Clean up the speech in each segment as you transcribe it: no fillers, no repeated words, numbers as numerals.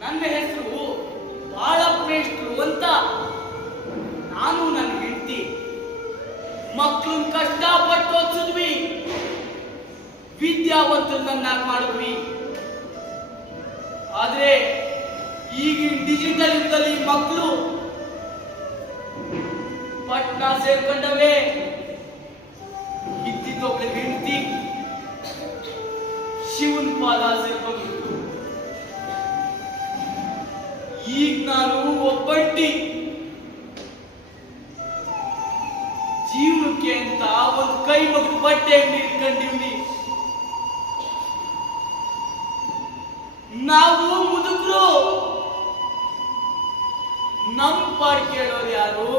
ನನ್ನ ಹೆಸರು ಬಾಳಪ್ರೇಷ್ಟ್ರು ಅಂತ. ನಾನು ನನ್ನ ಹೆಂಡತಿ ಮಕ್ಕಳನ್ನ ಕಷ್ಟಪಟ್ಟು ಓದಿಸಿದ್ವಿ, ವಿದ್ಯಾವಂತರನ್ನಾಗಿ ಮಾಡಿದ್ವಿ. ಆದ್ರೆ ಈಗಿನ ಡಿಜಿಟಲ್ ಯುಗದಲ್ಲಿ ಮಕ್ಕಳು ಪಟ್ನ ಸೇರ್ಕೊಂಡವೇ. ಇದ್ದಿದ್ದೊಬ್ಬಳ ಹೆಂಡತಿ ಶಿವನ್ ಪಾದ ಸೇರ್ಕೊಂಡಿತ್ತು. ಈಗ ನಾನು ಒಬ್ಬಂಟಿ. ಜೀವನಕ್ಕೆ ಅಂತ ಒಂದು ಕೈ ಮಗು ಬಟ್ಟೆ ಅಂಗಡಿ ಇಟ್ಕೊಂಡಿವ್ನಿ. ನಾವು ಮುದುಕರು, ನಮ್ ಪಾಡ್ ಕೇಳೋರು ಯಾರು?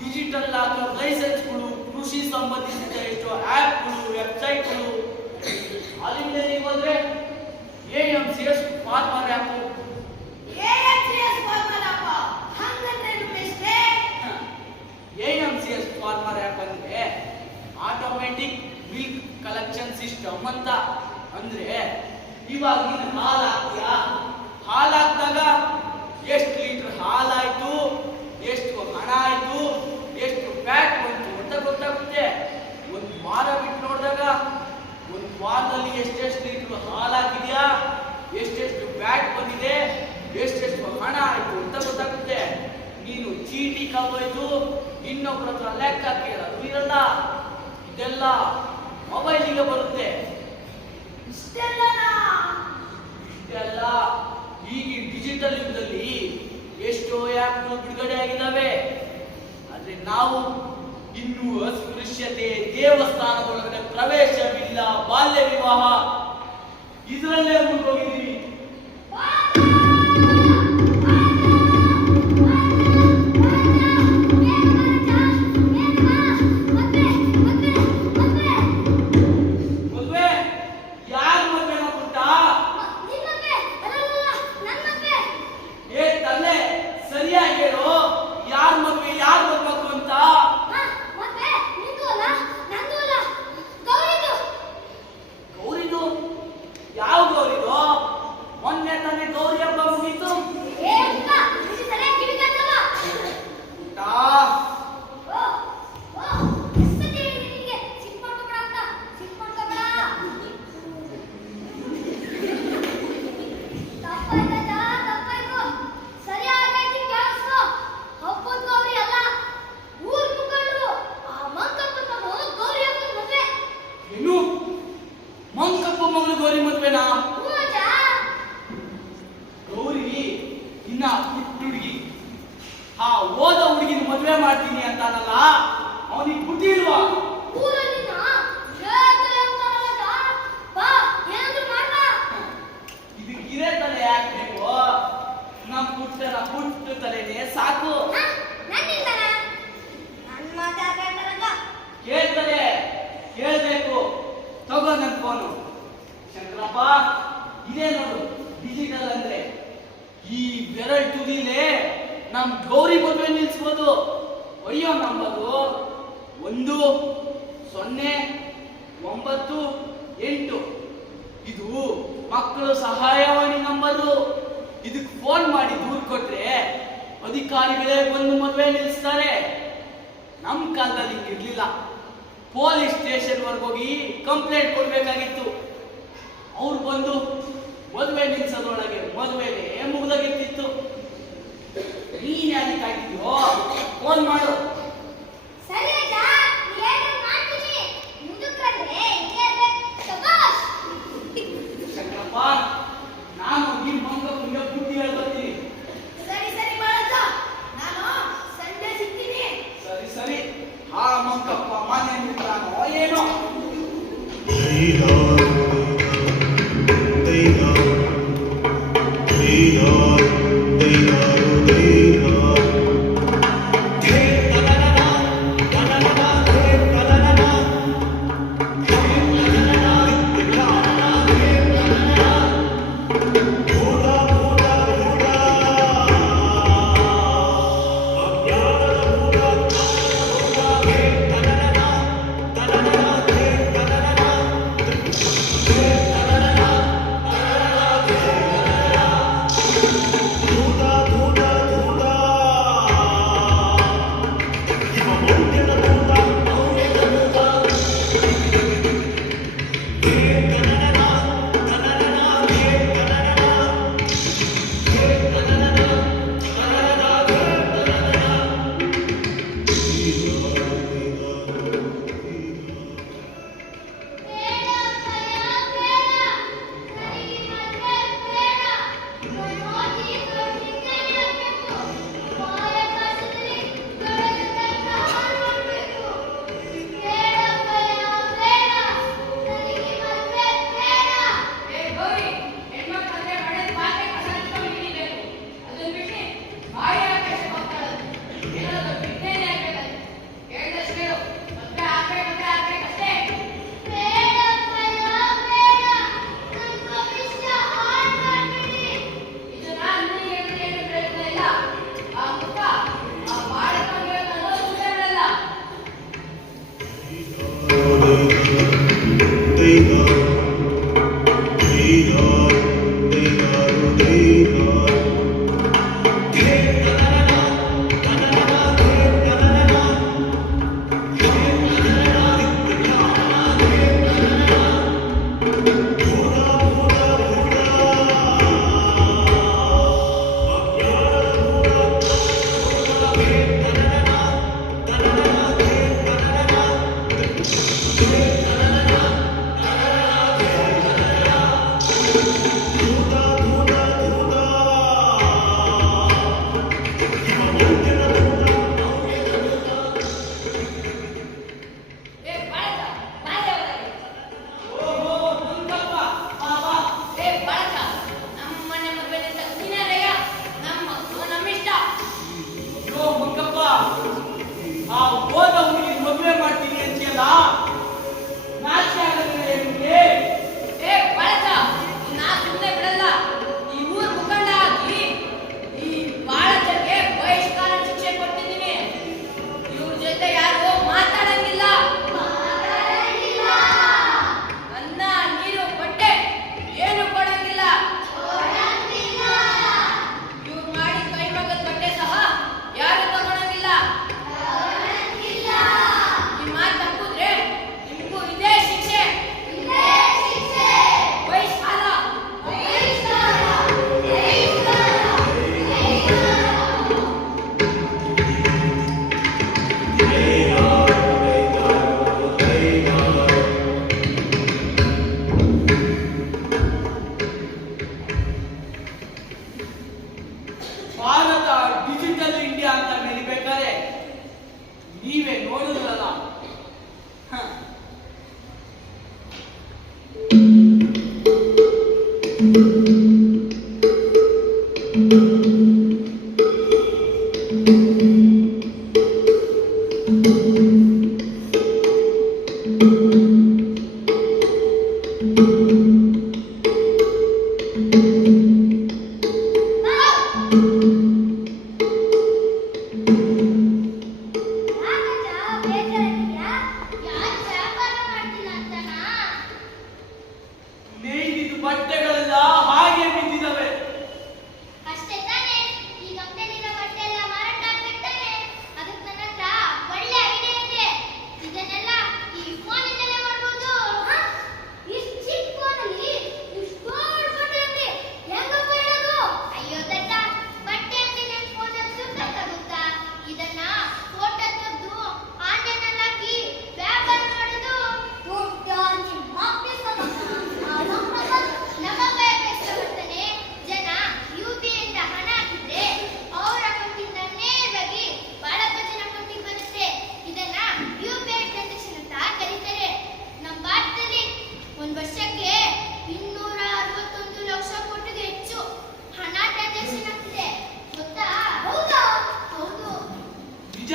ಡಿಜಿಟಲ್ ಆದ ಲೈಸೆನ್ಸ್ಗಳು, ಕೃಷಿ ಸಂಬಂಧಿಸಿದ ಎಷ್ಟೋ ಆ್ಯಪ್ಗಳು, ವೆಬ್ಸೈಟ್ಗಳು. ಆಲ್ ಇಂಡಿಯಾಗೆ ಹೋದ್ರೆ AMCS farmer app. AMCS farmer app ಹಂಗಂದ್ರೆ ಬೆಸ್ಟೇ. AMCS ಫಾರ್ಮರ್ ಆ್ಯಪ್ ಅಂದ್ರೆ ಆಟೋಮೆಟಿಕ್ ಮಿಲ್ಕ್ ಕಲೆಕ್ಷನ್ ಸಿಸ್ಟಮ್ ಅಂತ. ಅಂದ್ರೆ ಇವಾಗ ನೀನು ಹಾಲು ಹಾಕ್ತೀಯಾ, ಹಾಲು ಹಾಕಿದಾಗ ಎಷ್ಟು ಲೀಟರ್ ಹಾಲಾಯ್ತು, ಎಷ್ಟು ಹಣ ಆಯ್ತು, ಎಷ್ಟು ಫ್ಯಾಟ್ ಬಂತು ಅಂತ ಗೊತ್ತಾಗುತ್ತೆ. ಒಂದು ವಾರ ಬಿಟ್ಟು ನೋಡಿದಾಗ ಒಂದು ವಾರದಲ್ಲಿ ಎಷ್ಟೆಷ್ಟು ಲೀಟರ್ ಹಾಲು ಹಾಕಿದ್ಯಾ, ಎಷ್ಟೆಷ್ಟು ಫ್ಯಾಟ್ ಬಂದಿದೆ, ಎಷ್ಟೆಷ್ಟು ಹಣ ಆಯ್ತು ಅಂತ ಗೊತ್ತಾಗುತ್ತೆ. ನೀನು ಚೀಟಿ ಕಳ್ದೋಯ್ತು, ಇನ್ನೊಬ್ಬರ ಹತ್ರ ಲೆಕ್ಕ ಕೇಳೋದು ಇರಲ್ಲ. ಇದೆಲ್ಲ ಮೊಬೈಲಿಗೆ ಬರುತ್ತೆ. ಇಷ್ಟೆಲ್ಲ ಈಗಿನ ಡಿಜಿಟಲ್ ಯುಗದಲ್ಲಿ ಎಷ್ಟೋ ಆ್ಯಪ್ಗಳು ಬಿಡುಗಡೆ ಆಗಿದ್ದಾವೆ. ಆದ್ರೆ ನಾವು ಇನ್ನೂ ಅಸ್ಪೃಶ್ಯತೆ, ದೇವಸ್ಥಾನದೊಳಗಡೆ ಪ್ರವೇಶವಿಲ್ಲ, ಬಾಲ್ಯ ವಿವಾಹ ಇದರಲ್ಲೇ ಮುಗಿದೋಗಿದ್ದೀವಿ. ಗೌರಿ ಮದ್ವೆನಾ? ಗೌರಿ ಇನ್ನ ಪುಟ್ಟ ಹುಡುಗಿ. ಓದ ಹುಡುಗಿನ ಮದ್ವೆ ಮಾಡ್ತೀನಿ ಅಂತಾನಲ್ಲ, ಅವನಿಗೆ ಬುದ್ಧಿ ಇಲ್ವಾ? ಇದಕ್ಕಿರೇ ತಲೆ ಯಾಕೆ ಬೇಕು? ನಮ್ ಪುಟ್ಟ ತಲೆನೇ ಸಾಕು. ಕೇಳ್ತಲೆ, ಕೇಳ್ಬೇಕು. ತಗೋ ನನ್ ಫೋನು. ಶಂಕರಪ್ಪ, ಇದೇ ನೋಡು ಡಿಜಿಟಲ್ ಅಂದ್ರೆ. ಈ ಬೆರಳು ತುದಿಲೇ ನಮ್ ಗೌರಿ ಮದುವೆ ನಿಲ್ಸ್ಬೋದು. ಅಯ್ಯೋ ನಂಬರು 1098. ಇದು ಮಕ್ಕಳು ಸಹಾಯವಾಣಿ ನಂಬರು. ಇದಕ್ಕೆ ಫೋನ್ ಮಾಡಿ ದೂರು ಕೊಟ್ರೆ ಅಧಿಕಾರಿಗಳೇ ಬಂದು ಮದುವೆ ನಿಲ್ಲಿಸ್ತಾರೆ. ನಮ್ ಕಾಲದಲ್ಲಿ ಹಿಂಗಿರ್ಲಿಲ್ಲ. ಪೊಲೀಸ್ ಸ್ಟೇಷನ್ ವರ್ಗ ಹೋಗಿ ಕಂಪ್ಲೇಂಟ್ ಕೊಡ್ಬೇಕಾಗಿತ್ತು. ಅವ್ರು ಬಂದು ಮದುವೆ ನಿಲ್ಸೋದ್ರೊಳಗೆ ಮದುವೆನೇ ಮುಗ್ದಾಗಿರ್ತಿತ್ತು. ನೀನ್ ಯಾಕೆ ಕಾಯ್ತಿದ್ಯೋ? ಫೋನ್ ಮಾಡು. ಶಂಕರಪ್ಪ, ನಾನು ಈ ಮಂಗಪ್ಪನಿಗೆ ಬುದ್ಧಿ ಹೇಳ್ತೀನಿ. ಸರಿ. ಆ ಮಂಗಪ್ಪ ಮನೆ ಮುಟ್ಟಾನೋ ಏನೋ. ಏ ಬಾಳಕ ಬಾಳೆ ಒಳಗೆ ಓಹೋ ಮಂಕಪ್ಪ ಬಾ ಬಾ. ಏ ಬಾಳಕ ನಮ್ಮ ಮನೆ ಮದುವೆ ತಕ್ಷಣರಯ್ಯ ನಮ್ಮಿಷ್ಟ ಯೋ ಮಂಕಪ್ಪ, ಆ ಹೋದ ಹುಡುಗಿ ಮದುವೆ ಮಾಡ್ತೀನಿ ಅಂತೀಯಲ್ಲ, ನಾಚಿಕೆ ಆಗಲಿಲ್ಲ ನಿಮಗೆ? ಏ ಬಾಳಕ ನಾ ಸುಮ್ಮನೆ ಬಿಡಲ್ಲ. ಈ ಊರ್ ಮುಖಂಡ ಆಗಿ ಈ ಬಾಳಕಗೆ ಬಹಿಷ್ಕಾರ ಶಿಕ್ಷೆ ಕೊಟ್ಟಿದ್ದೀನಿ. ಇವ್ರ ಜೊತೆ ಯಾರು ಮಾತಾಡಂಗಿಲ್ಲ. ಅನ್ನ ನೀರು ಬಟ್ಟೆ ಏನು ಕೊಡಂಗಿಲ್ಲ. ಇವ್ರು ಮಾಡಿ ಕೈ ಮಗದ ಬಟ್ಟೆ ಸಹ ಯಾರು ತಗೊಳಂಗಿಲ್ಲ. ಈ ಮಾತು ತಪ್ಪಿದ್ರೆ ನಿಮ್ಗೂ ಇದೇ ಶಿಕ್ಷೆ. ಬಹಿಷ್ಕಾರ. ಭಾರತ ಡಿಜಿಟಲ್ ಇಂಡಿಯಾ ಅಂತ ನಡಿಬೇಕಾದ್ರೆ ನೀವೇ ನೋಡಿದ್ರಲ್ಲ. ಹ. ನೇಯ್ದಿದ್ದ ಬಟ್ಟೆಗಳೆಲ್ಲ ಹಾಗೆ ಬಿದ್ದಿದ್ದಾವೆ. ಅಷ್ಟೇ ತಾನೇ, ಈ ಕಂಪನಿಲಿರೋ ಬಟ್ಟೆ ಎಲ್ಲ ಮಾರಾಟ ಆಗ್ಬಿಡ್ತಾನೆ. ಅದಕ್ಕೆ ನನ್ನ ಹತ್ರ ಒಳ್ಳೆ ಐಡಿಯಾ ಇದೆ. ಇದನ್ನೆಲ್ಲ ಈ ಫೋನಿಂದಲೇ ಮಾಡ್ಬೋದು. ಇಷ್ಟು ಚಿಕ್ಕ ಫೋನಲ್ಲಿ ಇಷ್ಟು ದೊಡ್ಡ ಬಟ್ಟೆ ಅಂಗಡಿ ಹೆಂಗಪ್ಪ ಇಡೋದು? ಅಯ್ಯೋ ದಡ್ಡ, ಬಟ್ಟೆ ಅಂಗಡಿಲಿ ಫೋನ್ ಸುತ್ತಾಗುತ್ತಾ? ಇದನ್ನ ಫೋಟೋ ತೆಗೆದು ಆನ್ಲೈನ್ ಹಾಕಿ ವ್ಯಾಪಾರ ಮಾಡೋದು. ನಮ್ಮ ಬರ್ತಾನೆ. ಜನ UPI ಇಂದ ಹಣ ಹಾಕಿದ್ರೆ ಅವ್ರ ಅಕೌಂಟಿಂದ ನೇರವಾಗಿ ಬಾಳಪ್ಪ ಜನ ಅಕೌಂಟಿಗೆ ಬರುತ್ತೆ. ಇದನ್ನ UPI ಟ್ರಾನ್ಸಾಕ್ಷನ್ ಅಂತ ಕರೀತಾರೆ. ನಮ್ಮ ಭಾರತದಲ್ಲಿ ಒಂದು ವರ್ಷಕ್ಕೆ 261 ಲಕ್ಷ ಕೋಟಿಗೂ ಹೆಚ್ಚು ಹಣ ಟ್ರಾನ್ಸಾಕ್ಷನ್ ಆಗ್ತಿದೆ. ಗೊತ್ತಾ? ಹೌದಾ? ಹೌದು. ನಿಜ,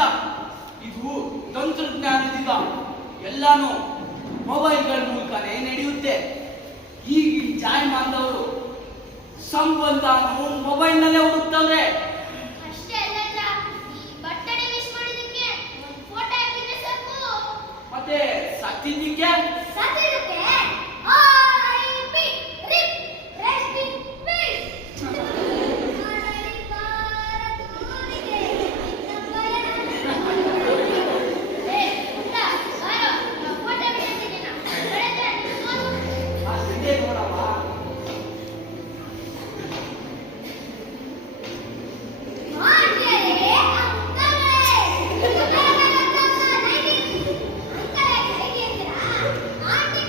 ಇದು ತಂತ್ರಜ್ಞಾನದೀಗ ಎಲ್ಲಾನು ಮೊಬೈಲ್ಗಳ ಮೂಲಕನೇ ನಡೆಯುತ್ತೆ. ಈಗಿನ ಜಾಯಮಾನದವರು ಸಂಬಂಧನು ಮೊಬೈಲ್ನಲ್ಲೇ ಹುಡುಕ್ತವ್ರೆ. ಅಷ್ಟೇ ಅಲ್ಲ, ಈ ಬರ್ತಡೇ ವಿಶ್ ಮಾಡೋದಕ್ಕೆ ಒಂದು ಫೋಟೋ ಹಾಕಿದ್ರೆ ಸಾಕು. ಮತ್ತೆ ಸತ್ತಿದ್ದಕ್ಕೆ ಸತ್ತಿದ್ದಕ್ಕೆ RIP RIP rest in peace. ಅದೇ ನೋಡಮ್ಮ. ಆಂಟಿ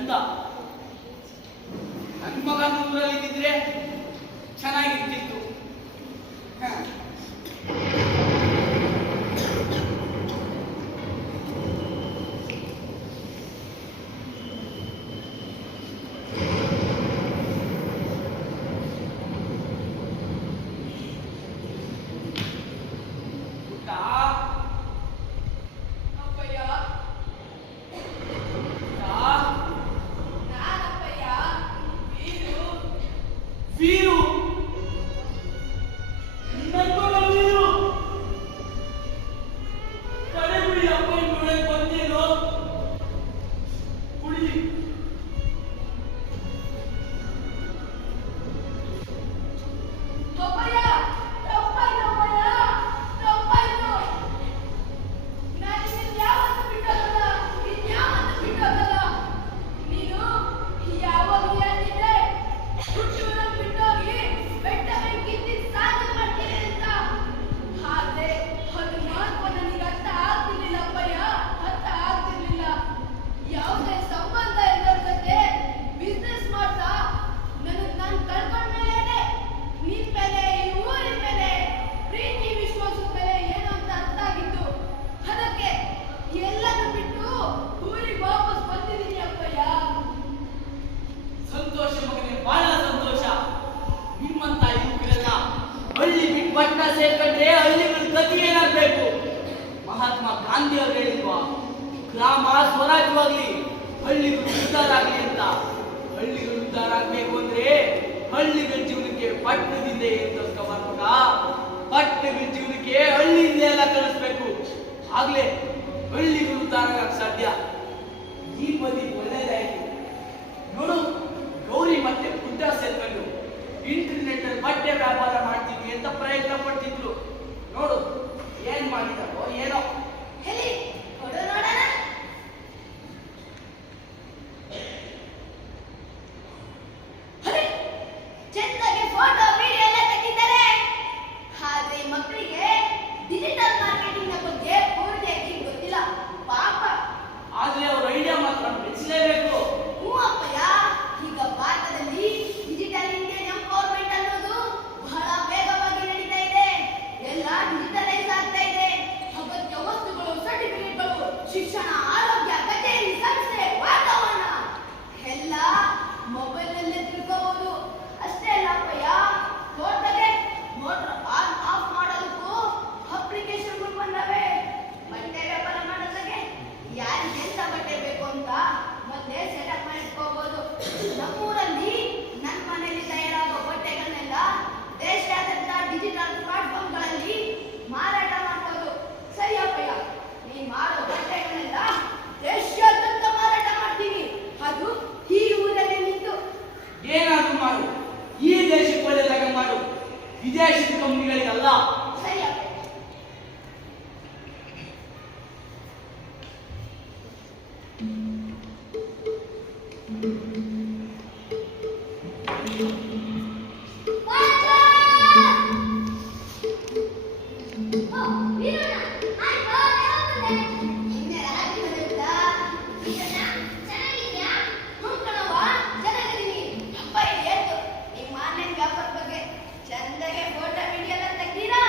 ಚಂದ. ನನ್ನ ಮಗ ಊರಲ್ಲಿ ಇದ್ದಿದ್ರೆ ಚೆನ್ನಾಗಿರ್ತಿತ್ತು. ಹ. ಪುಟ್ಟ, ಅಪ್ಪಯ್ಯ, ಪುಟ್ಟ, ನಾನಪ್ಪಯ್ಯ, ವೀರು. ವೀರು, ನನ್ನ ಮಗ ವೀರು. ಕಡೆಗುಡಿ ಅಪ್ಪನ ನೋಡಕ್ ಬಂದೇನೋ. ಕುಡಿ. ಅಪ್ಪಯ್ಯ, ತಪ್ಪಾಯ್ತು ಅಪ್ಪಯ್ಯ, ತಪ್ಪಾಯ್ತು. ನಾನು ಇನ್ಯಾವತ್ತೂ ಬಿಟ್ಟೋಗಲ್ಲ, ಇನ್ಯಾವತ್ತೂ ಬಿಟ್ಟೋಗಲ್ಲ. ನೀನು ಯಾವಾಗಲೂ ಹೇಳ್ತಿದ್ದೆ, ಹುಟ್ಟೂರನ್ನ ಬಿಟ್ಟೋಗಿ ಬೆಟ್ಟ ಮೇಲೆ ಕಿತ್ತಿ ಸಾಧನೆ ಮಾಡ್ತೀನಿ ಅಂತ. ಆದ್ರೆ ಅದು ಮಹತ್ವ ನನಗೆ ಅರ್ಥ ಆಗ್ತಿರ್ಲಿಲ್ಲ ಅಪ್ಪಯ್ಯ, ಅರ್ಥ ಆಗ್ತಿರ್ಲಿಲ್ಲ. ಯಾವುದೇ ಸಂಬಂಧ ಇಲ್ಲದ ಜೊತೆ ಬಿಸ್ನೆಸ್ ಮಾಡ್ತಾ ನಾನು ಕಳ್ಕೊಂಡ್ಮೇಲೆ ನಿನ್ ಮೇಲೆ, ಈ ಊರಿನ ಮೇಲೆ, ಪ್ರೀತಿ ವಿಶ್ವಾಸದ ಮೇಲೆ ಏನು ಅಂತ ಅರ್ಥ ಆಗಿತ್ತು. ಅದಕ್ಕೆ ಎಲ್ಲನೂ ಬಿಟ್ಟು ಊರಿಗೆ ವಾಪಸ್ ಬಂದಿದ್ದೀನಿ ಅಪ್ಪಯ್ಯ. ಸಂತೋಷ ಮಗನೇ, ಬಹಳ ಸಂತೋಷ. ನಿಮ್ಮಂತ ಯುವಕರೆಲ್ಲ ಹಳ್ಳಿ ಬಿಟ್ಟು ಪಟ್ಟಣ ಸೇರ್ಕೊಂಡ್ರೆ ಹಳ್ಳಿಗಳ ಗತಿ ಏನಾಗ್ಬೇಕು? ಮಹಾತ್ಮ ಗಾಂಧಿ ಅವರು ಹೇಳಿಲ್ವಾ, ಗ್ರಾಮ ಸ್ವರಾಜ್ಯವಾಗ್ಲಿ, ಹಳ್ಳಿಗಳು ಉದ್ಧಾರ ಆಗ್ಲಿ ಅಂತ. ಹಳ್ಳಿಗಳು ಉದ್ಧಾರ ಆಗ್ಬೇಕು ಅಂದ್ರೆ ಹಳ್ಳಿಗಳ ಜೀವನಕ್ಕೆ ಪಟ್ಟಣದಿಂದ ಏನ್ ಕಲ್ತ್ಕೊಂಬರ್ಬೇಕ? ಪಟ್ಟಣಗಳ ಜೀವನಕ್ಕೆ ಹಳ್ಳಿಯಿಂದ ಎಲ್ಲ ಕಲಿಸ್ಬೇಕು. ಆಗ್ಲೇ ಹಳ್ಳಿಗಳು ಉದ್ಧಾರ ಆಗಕ್ ಸಾಧ್ಯ. ಈ ಬದಿ ಒಳ್ಳೆಯದಾಯ್ತು ನೋಡು. ಗೌರಿ ಮತ್ತೆ ಪುಟ್ಟ ಸೇರ್ಕೊಂಡು ಇಂಟರ್ನೆಟ್ ಅಲ್ಲಿ ಬಟ್ಟೆ ವ್ಯಾಪಾರ ಮಾಡ್ತೀವಿ ಅಂತ ಪ್ರಯತ್ನ ಪಡ್ತಿದ್ರು. ನೋಡು ಏನ್ ಮಾಡಿದಾರೋ ಏನೋ. ಎಲ್ಲಿ ಕೊಡು ನೋಡೋಣ. ಅರೆ, ಚೆಂದಾಗಿ ಫೋಟೋ ವಿಡಿಯೋ ಎಲ್ಲ ತೆಗಿತಾರೆ. ಆದ್ರೆ ಈ ಮಕ್ಕಳಿಗೆ ಡಿಜಿಟಲ್ ಮಾರ್ಕೆಟಿಂಗ್ ನ ಬಗ್ಗೆ ಪೂರ್ತಿಯಾಗಿ ಗೊತ್ತಿಲ್ಲ ಪಾಪ. ಆದ್ರೆ ಅವ್ರ ಐಡಿಯಾ ಮಾತ್ರ ಮೆಚ್ಚಲೇಬೇಕು. ಹ್ಞೂ ಅಪ್ಪಯ್ಯ, ಈಗ ಭಾರತದಲ್ಲಿ ಡಿಜಿಟಲ್ ಇಂಡಿಯನ್ ಎಂಪವರ್ಮೆಂಟ್ ಅನ್ನೋದು ಬಹಳ ವೇಗವಾಗಿ ನಡೀತಾ ಇದೆ. ಎಲ್ಲ ಡಿಜಿಟಲೈಸ್ ಆಗ್ತಾ ಇದೆ. ಅಗತ್ಯ ವಸ್ತುಗಳು, ಸರ್ಟಿಫಿಕೇಟ್ಗಳು, ಶಿಕ್ಷಣ, ಆರೋಗ್ಯ, ಕಚೇರಿ, ಸಂಸ್ಥೆ, ವಾತಾವರಣ ಎಲ್ಲ ಮೊಬೈಲ್ ನಲ್ಲೇ ತಿಳ್ಕೋಬಹುದು. ಅಷ್ಟೇ ಅಲ್ಲ ಅಪ್ಪಯ್ಯ, ತೋಟಕ್ಕೆ ಮೋಟರ್ ಆನ್ ಆಫ್ ಮಾಡೋದಕ್ಕೂ ಅಪ್ಲಿಕೇಶನ್ಗಳು ಬಂದವೆ. ಬಟ್ಟೆ ವ್ಯಾಪಾರ ಮಾಡೋದಕ್ಕೆ ಯಾರಿಗೆ ಎಂತ ಬಟ್ಟೆ ಬೇಕು ಅಂತ ಮೊದಲೇ ಸೆಟಪ್ ಮಾಡಿಟ್ಕೋಬಹುದು. ನಮ್ಮೂರಲ್ಲಿ ನನ್ನ ಮನೆಯಲ್ಲಿ ತಯಾರಾಗೋ ಬಟ್ಟೆಗಳನ್ನೆಲ್ಲ ದೇಶಾದ್ಯಂತ ಡಿಜಿಟಲ್ ಪ್ಲಾಟ್ಫಾರ್ಮ್ಗಳಲ್ಲಿ ಮಾರಾಟ ಮಾಡ್ಬೋದು. ಸರಿ ಅಪ್ಪಯ್ಯ, ನೀ ಮಾಡೋ ಬಟ್ಟೆಗಳನ್ನೆಲ್ಲ ದೇಶಾದ್ಯಂತ ಮಾರಾಟ ಮಾಡ್ತೀವಿ. ಅದು ಈ ಊರಲ್ಲಿ ನಿಂತು. ಏನಾದ್ರೂ ಮಾಡು, ಈ ದೇಶಕ್ಕೆ ಒಳ್ಳೆದಾಗ ಮಾಡು, ವಿದೇಶದ ಕಂಪನಿಗಳಿಗಲ್ಲ. ಸರಿ ಅಪ್ಪಯ್ಯ. ಚಂದಗೆ ಫೋಟೋ ವಿಡಿಯೋ ಎಲ್ಲ ತೆಗ್ದಿರಾ?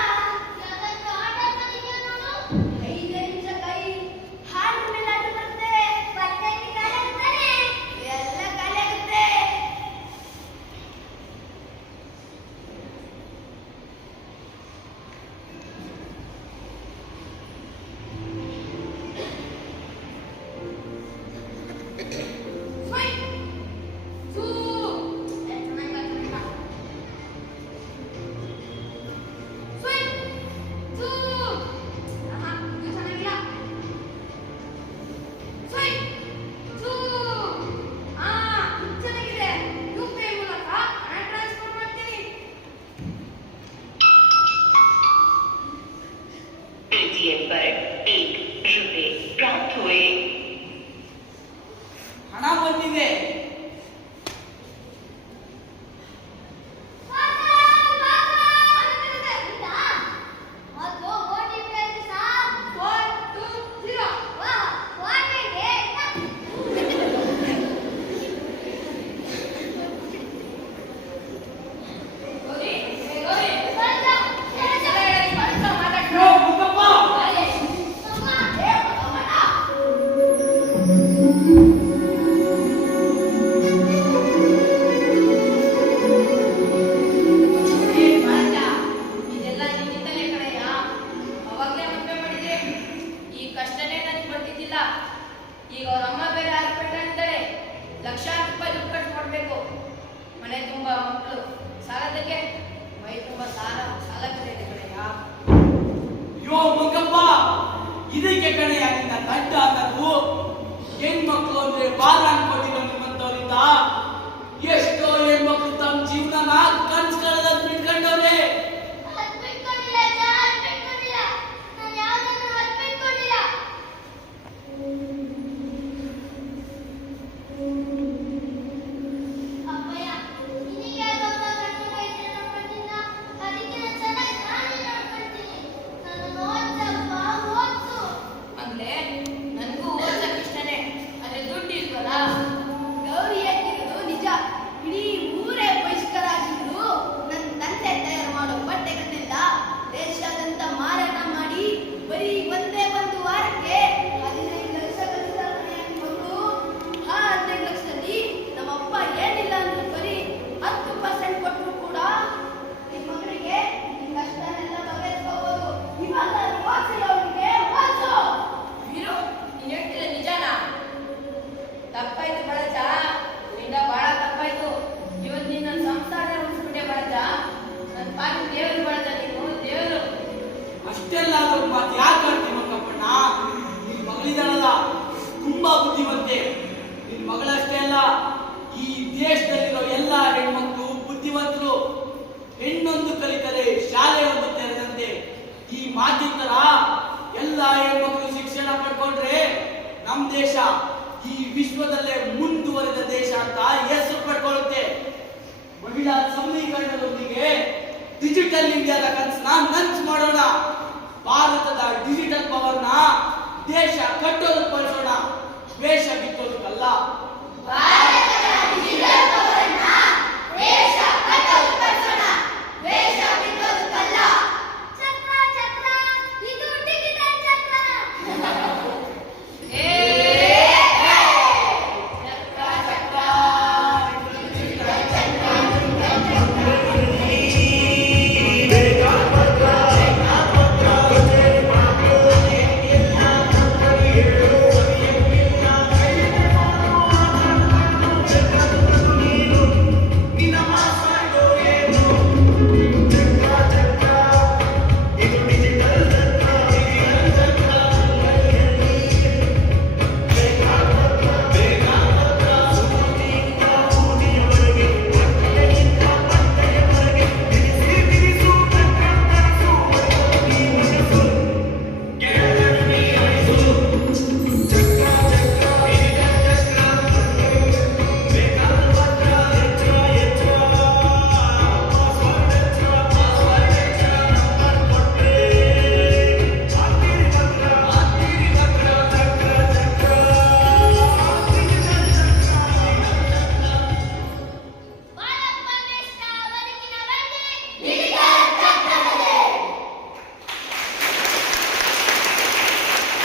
पेटीएम पर ₹1 प्राप्त हुए। ಹಣ ಬಂದಿದೆ. ರೂಪಾಯಿ ದುಡ್ಡು ಖರ್ಚು ಮಾಡಬೇಕು. ಮನೆ ತುಂಬಾ ಮಕ್ಕಳು, ಸಾಲದಕ್ಕೆ ಮೈ ತುಂಬಾ ಸಾಲ ಕಟ್ಟಿದೆ ಕಡೆಯ. ಯೋ ಮಂಗಪ್ಪ, ಇದಕ್ಕೆ ಕಣೆಯ ನಿನ್ನ ಗಡ್ಡ ಅನ್ನೋದು. ಹೆಣ್ಮಕ್ಳು ಅಂದ್ರೆ ಬಾಲ ಅನ್ಕೊಂಡಿರೋ ನಿಮ್ಮಂತವರಿಂದ ಎಷ್ಟೋ ಹೆಣ್ಮಕ್ಳು ತಮ್ಮ ಜೀವನ ಕನ್ಸ್ಕೊಳ್ಳೋದ್ ಬಿಟ್ಕೊಂಡವ್ರೆ. ಅದ್ ಬಿಟ್ಕೊಂಡಿಲ್ಲ ಅಜ್ಜ, ಅದ್ ಬಿಟ್ಕೊಂಡಿಲ್ಲ. ನಾನು ಯಾವ್ದನ್ನು ಅದ್ ಬಿಟ್ಕೊಂಡಿಲ್ಲ. ಅಪ್ಪಯ್ಯ, ನಿನಗೆ ಯಾವ್ದೋ ಕಣ್ಣಿಗೆ ಇದ್ರೆ ನೋಡ್ಕೊಳ್ತೀನ, ಅದಕ್ಕೆ ನಾನು ಚೆನ್ನಾಗಿ ನಾನೇ ನೋಡ್ಕೊಳ್ತೀನಿ. ನನ್ನನ್ನು ಓದ್ಸಪ್ಪ, ಓದ್ಸು. ಅಂದ್ರೆ ನನಗೂ ಓದ್ಸಕ್ ಇಷ್ಟನೇ, ಆದ್ರೆ ದುಡ್ಡು ಇಲ್ವಲ್ಲ. ಗೌರಿ ಹೇಳ್ತಿರೋದು ನಿಜ. ಇಡೀ ಊರೇ ಬಹಿಷ್ಕಾರ ಆಗಿದ್ರು ನನ್ನ ತಂದೆ ತಯಾರು ಮಾಡೋ ಬಟ್ಟೆಗಳನ್ನೆಲ್ಲ ದೇಶಾದ್ಯಂತ ಮಾರಾಟ ಮಾಡಿ ಬರೀ ಒಂದೇ ಒಂದು ವಾರಕ್ಕೆ 15 ಲಕ್ಷ ಗಳಿಸ್ತಾರೆ ಮಗಳು. ಆ 15 ಲಕ್ಷದಲ್ಲಿ ನಮ್ಮಪ್ಪ ಏನಿಲ್ಲ ಅಂದ್ರೂ ಬರೀ 10% ಕೊಟ್ಟರು ಕೂಡ ನಿಮ್ಮ ಮಗಳಿಗೆ ಈ ಕಷ್ಟನೆಲ್ಲ ಬಗೆಹರಿಸ್ಕೋಬಹುದು. ಇವಾಗ ಓದಿಸಿಲ್ಲ ಅವರಿಗೆ, ಓದಿಸು. ವೀರು, ನೀನು ಹೇಳ್ತಿಲ್ಲ ನಿಜನಾ? ತಪ್ಪಾಯ್ತು ಬಳಜ, ನಿಂದ ಬಹಳ ತಪ್ಪಾಯ್ತು. ಇವತ್ತು ನೀನು ನನ್ನ ಸಂಸಾರ ಉಳಿಸ್ಬಿಟ್ಟೆ ಬಳಜ. ನನ್ನ ಪಾಲಿನ ದೇವರು ಬಳಜ, ನೀನು ದೇವರು. ಅಷ್ಟೆಲ್ಲ ಆದ್ರೂ ಮಾತು ಯಾಕೆ ಆಡ್ತೀವಿ ಮಂಗಪ್ಪಣ್ಣ? ನಿನ್ ಮಗಳಿದಾಳಲ್ಲ, ತುಂಬಾ ಬುದ್ಧಿವಂತೆ. ನಿನ್ ಮಗಳಷ್ಟೇ ಅಲ್ಲ, ಈ ದೇಶದಲ್ಲಿರೋ ಎಲ್ಲಾ ಹೆಣ್ಮಕ್ಳು ಬುದ್ಧಿವಂತರು. ಹೆಣ್ಣೊಂದು ಕಲಿತರೆ ಶಾಲೆ ಒಂದು ತೆರೆದಂತೆ. ಈ ಮಾತಿನ ತರ ಎಲ್ಲಾ ಹೆಣ್ಮಕ್ಳು ಶಿಕ್ಷಣ ಪಡ್ಕೊಂಡ್ರೆ ನಮ್ ದೇಶ ಈ ವಿಶ್ವದಲ್ಲೇ ಮುಂದುವರಿದ ದೇಶ ಅಂತ ಹೆಸರು ಪಡ್ಕೊಳ್ಳುತ್ತೆ. ಮಹಿಳಾ ಸಬಲೀಕರಣದೊಂದಿಗೆ ಡಿಜಿಟಲ್ ಇಂಡಿಯಾದ ಕನಸನ್ನ ನನ್ಸ್ ಮಾಡೋಣ. ಭಾರತದ ಡಿಜಿಟಲ್ ಪವರ್ನ ದೇಶ ಕಟ್ಟೋದಕ್ಕೆ ಬಳಸೋಣ, ದ್ವೇಷ ಬಿತ್ತೋದಕ್ಕಲ್ಲ.